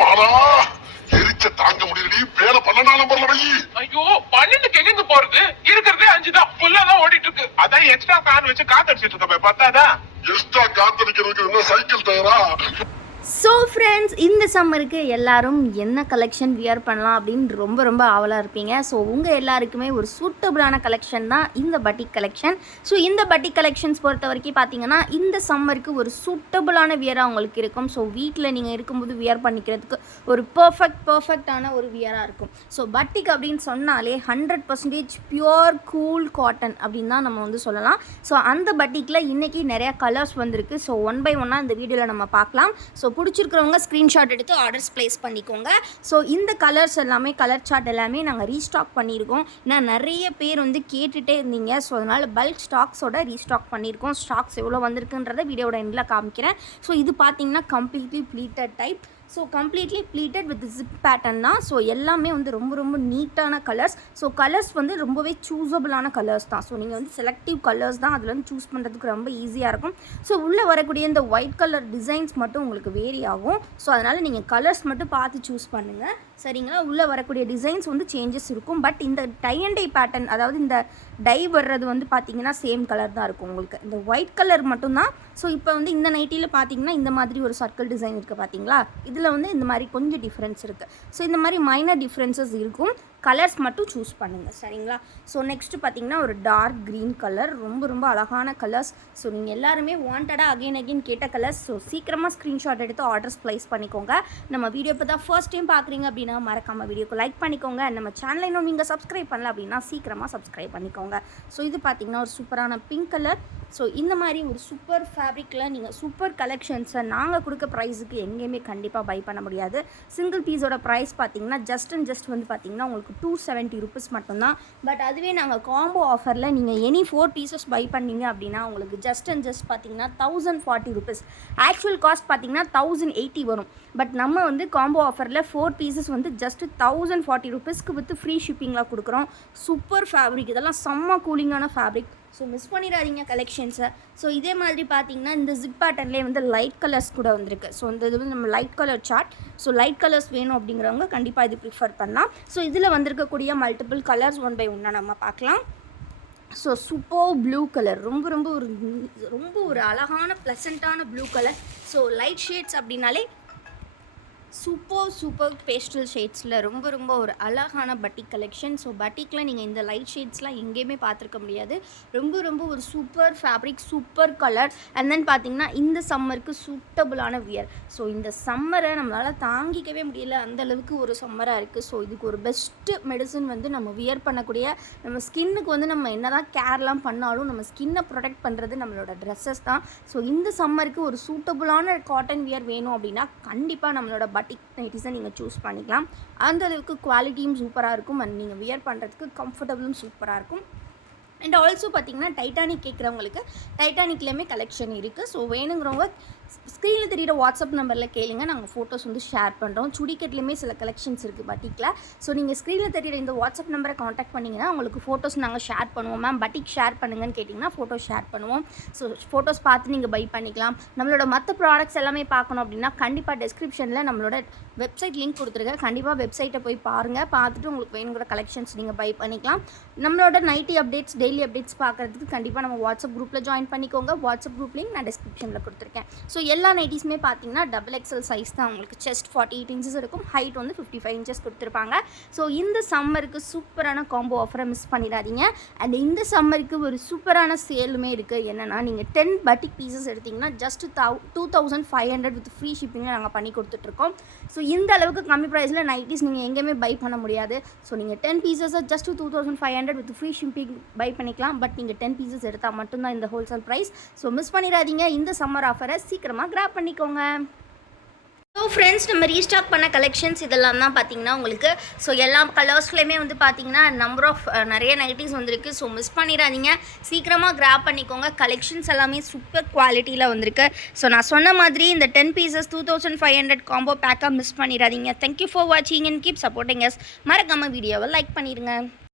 மாறா எரிச்ச தாங்க முடியலடி. பேர 12 நம்பர்ல வை. ஐயோ 12க்கு எங்க போறது? இருக்கிறதே 5 தான். ஃபுல்லா தான் ஓடிட்டு இருக்கு. அதான் எக்ஸ்ட்ரா ஃபேன் வச்சு காத்தடிச்சிட்டு இருக்க. பார்த்தாதா? எக்ஸ்ட்ரா காத்தடிக்கிறதுக்கு என்ன சைக்கிள் டயரா? ஸோ ஃப்ரெண்ட்ஸ், இந்த சம்மருக்கு எல்லாரும் என்ன கலெக்ஷன் வியர் பண்ணலாம் அப்படின்னு ரொம்ப ஆவலாக இருப்பீங்க. ஸோ உங்கள் எல்லாருக்குமே ஒரு சூட்டபுளான கலெக்ஷன் தான் இந்த பட்டிக் கலெக்ஷன். ஸோ இந்த பட்டிக் கலெக்ஷன்ஸ் பொறுத்த வரைக்கும் பார்த்தீங்கன்னா இந்த சம்மருக்கு ஒரு சூட்டபுளான வியராக உங்களுக்கு இருக்கும். ஸோ வீட்டில் நீங்கள் இருக்கும்போது வியர் பண்ணிக்கிறதுக்கு ஒரு பர்ஃபெக்டான ஒரு வியராக இருக்கும். ஸோ பட்டிக் அப்படின்னு சொன்னாலே 100% பியூர் கூல் காட்டன் அப்படின்னு தான் நம்ம வந்து சொல்லலாம். ஸோ அந்த பட்டிக்கில் இன்றைக்கி நிறையா கலர்ஸ் வந்திருக்கு. ஸோ 1 by 1 இந்த வீடியோவில் நம்ம பார்க்கலாம். ஸோ பிடிச்சிருக்கிறவங்க ஸ்க்ரீன்ஷாட் எடுத்து ஆர்டர்ஸ் ப்ளேஸ் பண்ணிக்கோங்க. ஸோ இந்த கலர்ஸ் எல்லாமே, கலர் சார்ட் எல்லாமே நாங்கள் ரீஸ்டாக் பண்ணியிருக்கோம். ஏன்னா நிறைய பேர் வந்து கேட்டுகிட்டே இருந்தீங்க. ஸோ அதனால் பல்க் ஸ்டாக்ஸோட ரீஸ்டாக் பண்ணியிருக்கோம். ஸ்டாக்ஸ் எவ்வளோ வந்திருக்குன்றதை வீடியோட எண்டில் காமிக்கிறேன். ஸோ இது பார்த்திங்கன்னா completely pleated type. So completely pleated with zip pattern தான். ஸோ எல்லாமே வந்து ரொம்ப நீட்டான கலர்ஸ். ஸோ கலர்ஸ் வந்து ரொம்பவே சூஸபிளான கலர்ஸ் தான். ஸோ நீங்கள் வந்து செலக்டிவ் கலர்ஸ் தான் அதில் வந்து சூஸ் பண்ணுறதுக்கு ரொம்ப ஈஸியாக இருக்கும். ஸோ உள்ளே வரக்கூடிய இந்த ஒயிட் கலர் டிசைன்ஸ் மட்டும் உங்களுக்கு வேரி ஆகும். ஸோ அதனால் நீங்கள் கலர்ஸ் மட்டும் பார்த்து சூஸ் பண்ணுங்கள், சரிங்களா? உள்ளே வரக்கூடிய டிசைன்ஸ் வந்து சேஞ்சஸ் இருக்கும். பட் இந்த டை அண்ட் டை பேட்டர்ன், அதாவது இந்த டை வர்றது வந்து பார்த்திங்கன்னா சேம் கலர் தான் இருக்கும் உங்களுக்கு. இந்த ஒயிட் கலர் மட்டும்தான். ஸோ இப்போ வந்து இந்த நைட்டியில் பார்த்திங்கன்னா இந்த மாதிரி ஒரு சர்க்கிள் டிசைன் இருக்குது பார்த்தீங்களா? இதில் வந்து இந்த மாதிரி கொஞ்சம் டிஃப்ரென்ஸ் இருக்குது. ஸோ இந்த மாதிரி மைனர் டிஃப்ரென்சஸ் இருக்கும். கலர்ஸ் மட்டும் சூஸ் பண்ணுங்கள், சரிங்களா? ஸோ நெக்ஸ்ட்டு பார்த்திங்கன்னா ஒரு டார்க் க்ரீன் கலர், ரொம்ப அழகான கலர்ஸ். ஸோ நீங்கள் எல்லாருமே வாண்டடாக அகைன் கேட்ட கலர்ஸ். ஸோ சீக்கிரமாக ஸ்க்ரீன்ஷாட் எடுத்து ஆர்டர்ஸ் ப்ளேஸ் பண்ணிக்கோங்க. நம்ம வீடியோ இப்போ தான் ஃபர்ஸ்ட் டைம் பார்க்குறீங்க அப்படின்னா மறக்காமல் வீடியோக்கு லைக் பண்ணிக்கோங்க. நம்ம சேனலை இன்னும் நீங்கள் சப்ஸ்கிரைப் பண்ணல அப்படின்னா சீக்கிரமாக சப்ஸ்கிரைப் பண்ணிக்கோங்க. ஸோ இது பார்த்திங்கன்னா ஒரு சூப்பரான பிங்க் கலர். ஸோ இந்த மாதிரி ஒரு சூப்பர் ஃபேப்ரிக்கில் நீங்கள் சூப்பர் கலெக்ஷன்ஸை நாங்கள் கொடுக்க ப்ரைஸுக்கு எங்கேயுமே கண்டிப்பாக பை பண்ண முடியாது. சிங்கிள் பீஸோட ப்ரைஸ் பார்த்திங்கன்னா ஜஸ்ட் வந்து பார்த்திங்கன்னா உங்களுக்கு 270 rupees மட்டும்தான். பட் அதுவே நாங்கள் காம்போ ஆஃபரில் நீங்கள் எனி 4 pieces பை பண்ணிங்க அப்படின்னா உங்களுக்கு ஜஸ்ட் பார்த்திங்கன்னா 1040 rupees. ஆக்சுவல் காஸ்ட் பார்த்திங்கன்னா 1080 வரும். பட் நம்ம வந்து காம்போ ஆஃபரில் 4 pieces வந்து ஜஸ்ட் 1040 rupeesக்கு வித் ஃப்ரீ ஷிப்பிங்கில் கொடுக்குறோம். சூப்பர் ஃபேப்ரிக், இதெல்லாம் செம்ம கூலிங்கான ஃபேப்ரிக். ஸோ மிஸ் பண்ணிடாதீங்க கலெக்ஷன்ஸை. ஸோ இதே மாதிரி பார்த்தீங்கன்னா இந்த ஜிப் பேட்டர்ன்லேயே வந்து லைட் கலர்ஸ் கூட வந்திருக்கு. ஸோ இந்த இது வந்து நம்ம light colour chart. So light colours வேணும் அப்படிங்கிறவங்க கண்டிப்பாக இது ப்ரிஃபர் பண்ணலாம். ஸோ இதில் வந்திருக்கக்கூடிய மல்டிபிள் கலர்ஸ் 1 by 1 நம்ம பார்க்கலாம். ஸோ சூப்பர் ப்ளூ கலர், ரொம்ப ஒரு அழகான ப்ளசண்ட்டான blue colour. So light shades அப்படின்னாலே சூப்பர் பேஸ்டல் ஷேட்ஸில் ரொம்ப ஒரு அழகான பட்டிக் கலெக்ஷன். ஸோ பட்டிக்கில் நீங்கள் இந்த லைட் ஷேட்ஸ்லாம் எங்கேயுமே பார்த்துருக்க முடியாது. ரொம்ப ஒரு super fabric, super colour. And then பார்த்திங்கன்னா இந்த சம்மருக்கு சூட்டபுளான வியர். ஸோ இந்த சம்மரை நம்மளால் தாங்கிக்கவே முடியல, அந்தளவுக்கு ஒரு சம்மராக இருக்குது. ஸோ இதுக்கு ஒரு பெஸ்ட்டு மெடிசன் வந்து நம்ம வியர் பண்ணக்கூடிய, நம்ம ஸ்கின்னுக்கு வந்து நம்ம என்ன தான் கேர்லாம் பண்ணாலும் நம்ம ஸ்கின்னை ப்ரொடெக்ட் பண்ணுறது நம்மளோட ட்ரெஸ்ஸஸ் தான். ஸோ இந்த சம்மருக்கு ஒரு சூட்டபுளான காட்டன் வியர் வேணும் அப்படின்னா கண்டிப்பாக நம்மளோட பட்டிக் நைட்டிஸை நீங்கள் சூஸ் பண்ணிக்கலாம். அந்த அளவுக்கு குவாலிட்டியும் சூப்பராக இருக்கும். அண்ட் நீங்கள் வியர் பண்ணுறதுக்கு கம்ஃபர்டபுளும் சூப்பராக இருக்கும். அண்ட் ஆல்சோ பார்த்திங்கன்னா டைட்டானிக் கேட்குறவங்களுக்கு டைட்டானிக்லேயுமே கலெக்ஷன் இருக்குது. ஸோ வேணுங்கிறவங்க ஸ்க்ரீனில் தெரியிற வாட்ஸ்அப் நம்பரில் கேளுங்க, நாங்கள் ஃபோட்டோஸ் வந்து ஷேர் பண்ணுறோம். சுடிக்கெட்லேயுமே சில கலெக்ஷன்ஸ் இருக்குது பட்டிக்கில். ஸோ நீங்கள் ஸ்க்ரீனில் தெரியிற இந்த வாட்ஸ்அப் நம்பரை காண்டாக்ட் பண்ணிங்கன்னா உங்களுக்கு ஃபோட்டோஸ் நாங்கள் ஷேர் பண்ணுவோம். மேம் பட்டிக் ஷேர் பண்ணுங்கன்னு கேட்டிங்கன்னா ஃபோட்டோ ஷேர் பண்ணுவோம். ஸோ ஃபோட்டோஸ் பார்த்து நீங்கள் பை பண்ணிக்கலாம். நம்மளோட மற்ற ப்ராடக்ட்ஸ் எல்லாமே பார்க்கணும் அப்படின்னா கண்டிப்பாக டெஸ்கிரிப்ஷனில் நம்மளோட வெப்சைட் லிங்க் கொடுத்துருக்கேன். கண்டிப்பாக வெப்சைட்டை போய் பாருங்கள், பார்த்துட்டு உங்களுக்கு வேணுங்கிற கலெக்ஷன்ஸ் நீங்கள் பை பண்ணிக்கலாம். நம்மளோட நைட்டி அப்டேட்ஸ், டெய்லி அப்டேட்ஸ் பார்க்குறதுக்கு கண்டிப்பாக நம்ம வாட்ஸ்அப் குரூப்பில் ஜாயின் பண்ணிக்கோங்க. வாட்ஸ்அப் குரூப் லிங்க் நான் டெஸ்கிரிப்ஷனில் கொடுத்துருக்கேன். ஸோ எல்லா நைட்டிஸுமே பார்த்தீங்கன்னா XXL சைஸ் தான். உங்களுக்கு செஸ்ட் 48 inches இருக்கும், ஹைட் வந்து 55 inches கொடுத்துருப்பாங்க. ஸோ இந்த சம்மருக்கு சூப்பரான காம்போ ஆஃபரை மிஸ் பண்ணிடாதீங்க. அண்ட் இந்த சம்மருக்கு ஒரு சூப்பரான சேலுமே இருக்குது. என்னென்னா நீங்கள் 10 பட்டிக் பீசஸ் எடுத்திங்கன்னா ஜஸ்ட் 2500 வித் ஃப்ரீ ஷிப்பிங்கில் நாங்கள் பண்ணி கொடுத்துட்ருக்கோம். ஸோ இந்த அளவுக்கு கம்மி ப்ரைஸில் நைட்டிஸ் நீங்கள் எங்கேயுமே பை பண்ண முடியாது. ஸோ நீங்கள் 10 pieces just 2500 with free shipping buy பண்ணிக்கலாம். பட் நீங்கள் 10 pieces எடுத்தால் மட்டும்தான் இந்த ஹோல்சேல் ப்ரைஸ். ஸோ மிஸ் பண்ணிடாதீங்க. இந்த சம்மர் ஆஃபரை சீக்கிரமாக கிராப் பண்ணிக்கோங்க. ஸோ ஃப்ரெண்ட்ஸ், நம்ம ரீஸ்டாக் பண்ண கலெக்ஷன்ஸ் இதெல்லாம் தான் பார்த்தீங்கன்னா உங்களுக்கு. ஸோ எல்லா கலர்ஸ்லையுமே வந்து பார்த்தீங்கன்னா நம்பர் ஆஃப் நிறைய நைட்டிஸ் வந்திருக்கு. ஸோ மிஸ் பண்ணிடாதீங்க, சீக்கிரமாக கிராப் பண்ணிக்கோங்க. கலெக்ஷன்ஸ் எல்லாமே சூப்பர் குவாலிட்டியில் வந்திருக்கு. ஸோ நான் சொன்ன மாதிரி இந்த 10 pieces 2500 காம்போ பேக்காக மிஸ் பண்ணிடாதீங்க. தேங்க்யூ ஃபார் வாட்சிங் அண்ட் கீப் சப்போர்ட்டிங் அஸ். மறக்காமல் வீடியோவை லைக் பண்ணிடுங்க.